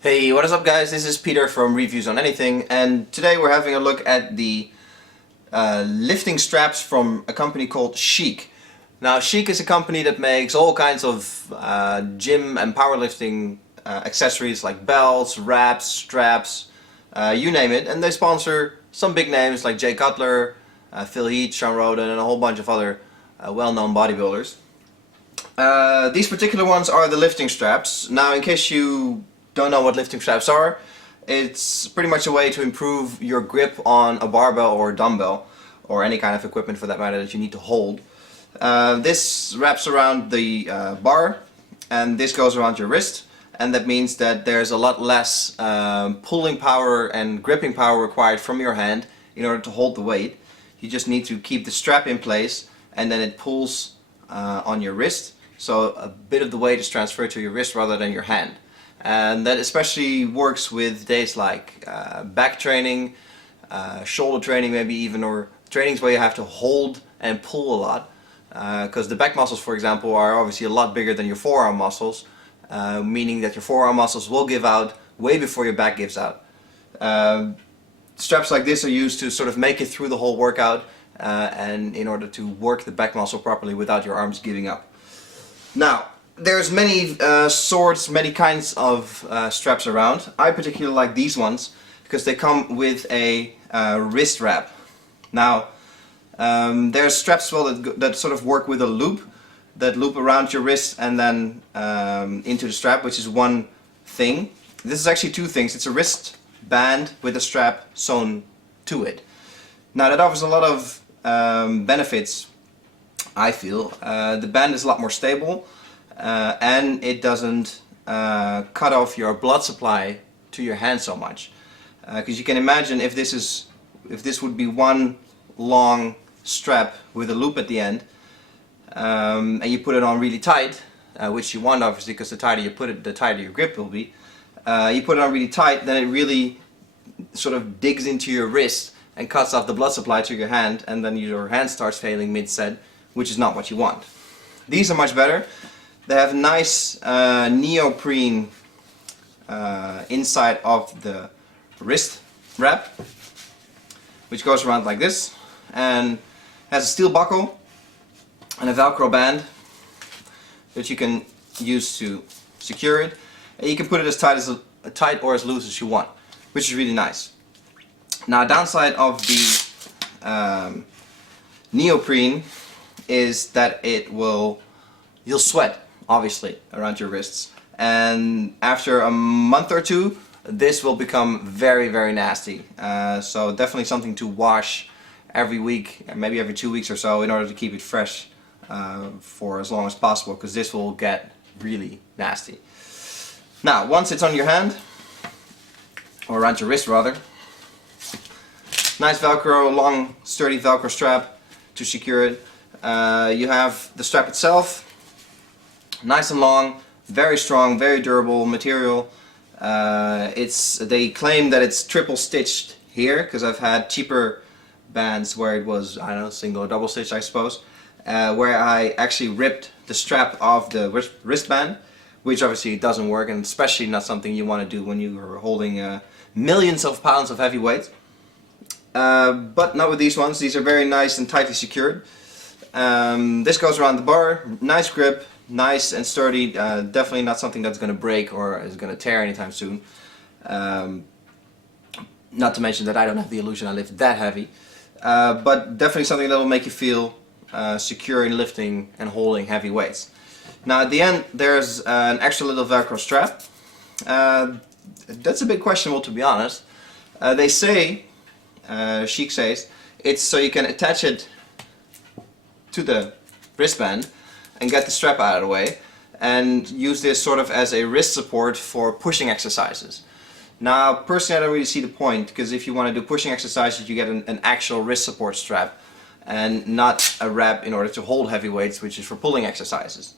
Hey, what is up guys? This is Peter from Reviews on Anything, and today we're having a look at the lifting straps from a company called Schiek. Now Schiek is a company that makes all kinds of gym and powerlifting accessories like belts, wraps, straps, you name it, and they sponsor some big names like Jay Cutler, Phil Heath, Sean Roden, and a whole bunch of other well-known bodybuilders. These particular ones are the lifting straps. Now, in case you don't know what lifting straps are, it's pretty much a way to improve your grip on a barbell or a dumbbell, or any kind of equipment for that matter that you need to hold. This wraps around the bar, and this goes around your wrist, and that means that there's a lot less pulling power and gripping power required from your hand in order to hold the weight. You just need to keep the strap in place, and then it pulls on your wrist, so a bit of the weight is transferred to your wrist rather than your hand. And that especially works with days like back training, shoulder training maybe even, or trainings where you have to hold and pull a lot. Because the back muscles, for example, are obviously a lot bigger than your forearm muscles, meaning that your forearm muscles will give out way before your back gives out. Straps like this are used to sort of make it through the whole workout, and in order to work the back muscle properly without your arms giving up. Now, there's many sorts, many kinds of straps around. I particularly like these ones because they come with a wrist wrap. Now, there's straps as well that sort of work with a loop, that loop around your wrist and then into the strap, which is one thing. This is actually two things. It's a wrist band with a strap sewn to it. Now, that offers a lot of benefits, I feel. The band is a lot more stable. And it doesn't cut off your blood supply to your hand so much, because you can imagine if this would be one long strap with a loop at the end, and you put it on really tight, which you want obviously, because the tighter you put it, the tighter your grip will be. You put it on really tight, then it really sort of digs into your wrist and cuts off the blood supply to your hand, and then your hand starts failing mid-set, which is not what you want. These are much better. They have nice neoprene inside of the wrist wrap, which goes around like this, and has a steel buckle and a Velcro band that you can use to secure it. And you can put it as tight or as loose as you want, which is really nice. Now, downside of the neoprene is that you'll sweat, obviously, around your wrists, and after a month or two this will become very, very nasty. So definitely something to wash every week, maybe every 2 weeks or so, in order to keep it fresh for as long as possible, because this will get really nasty. Now, once it's on your hand, or around your wrist rather, nice Velcro, long sturdy Velcro strap to secure it. You have the strap itself, nice and long, very strong, very durable material. They claim that it's triple stitched here, because I've had cheaper bands where it was, I don't know, single or double stitched, I suppose, where I actually ripped the strap off the wristband, which obviously doesn't work, and especially not something you want to do when you are holding millions of pounds of heavy weight. But not with these ones. These are very nice and tightly secured. This goes around the bar, nice grip, nice and sturdy, definitely not something that's going to break or is going to tear anytime soon. Not to mention that I don't have the illusion I lift that heavy, but definitely something that will make you feel secure in lifting and holding heavy weights. Now, at the end there's an extra little Velcro strap. That's a bit questionable, to be honest. They say, Schiek says, it's so you can attach it to the wristband and get the strap out of the way, and use this sort of as a wrist support for pushing exercises. Now, personally, I don't really see the point, because if you want to do pushing exercises, you get an actual wrist support strap, and not a wrap in order to hold heavy weights, which is for pulling exercises.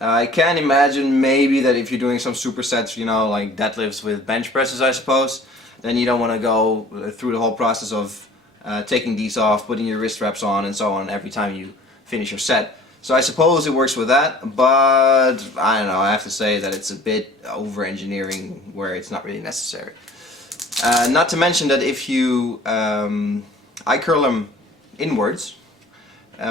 I can imagine maybe that if you're doing some supersets, you know, like deadlifts with bench presses, I suppose, then you don't want to go through the whole process of taking these off, putting your wrist wraps on, and so on every time you finish your set. So I suppose it works with that, but I don't know, I have to say that it's a bit over engineering where it's not really necessary. Not to mention that if you, I curl them inwards,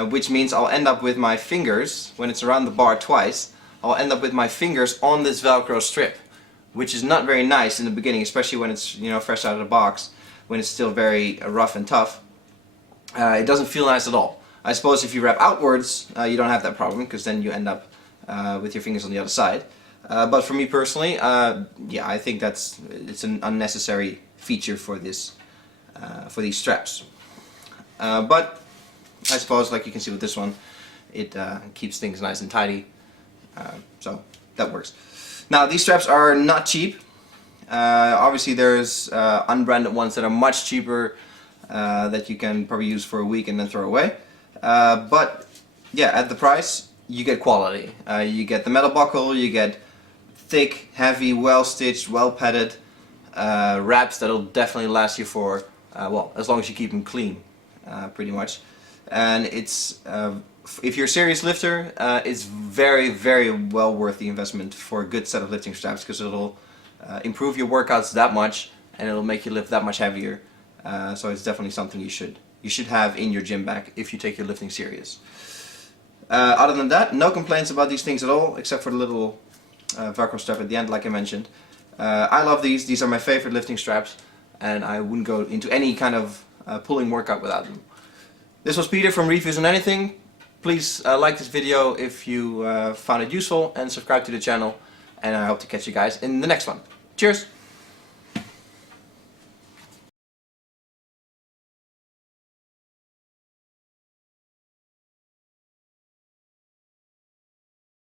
which means I'll end up with my fingers, when it's around the bar twice, I'll end up with my fingers on this Velcro strip, which is not very nice in the beginning, especially when it's, you know, fresh out of the box, when it's still very rough and tough. It doesn't feel nice at all. I suppose if you wrap outwards, you don't have that problem, because then you end up with your fingers on the other side. But for me personally, yeah, I think it's an unnecessary feature for this, for these straps. But I suppose, like you can see with this one, it keeps things nice and tidy. So that works. Now these straps are not cheap. Obviously there's unbranded ones that are much cheaper that you can probably use for a week and then throw away. But yeah, at the price you get quality. You get the metal buckle, you get thick, heavy, well stitched, well padded wraps that'll definitely last you for well, as long as you keep them clean, pretty much. And it's if you're a serious lifter, it's very, very well worth the investment for a good set of lifting straps, because it'll improve your workouts that much and it'll make you lift that much heavier. So it's definitely something you should have in your gym bag if you take your lifting serious. Other than that, no complaints about these things at all, except for the little Velcro strap at the end, like I mentioned. I love these. These are my favorite lifting straps, and I wouldn't go into any kind of pulling workout without them. This was Peter from Reviews on Anything. Please like this video if you found it useful, and subscribe to the channel, and I hope to catch you guys in the next one. Cheers!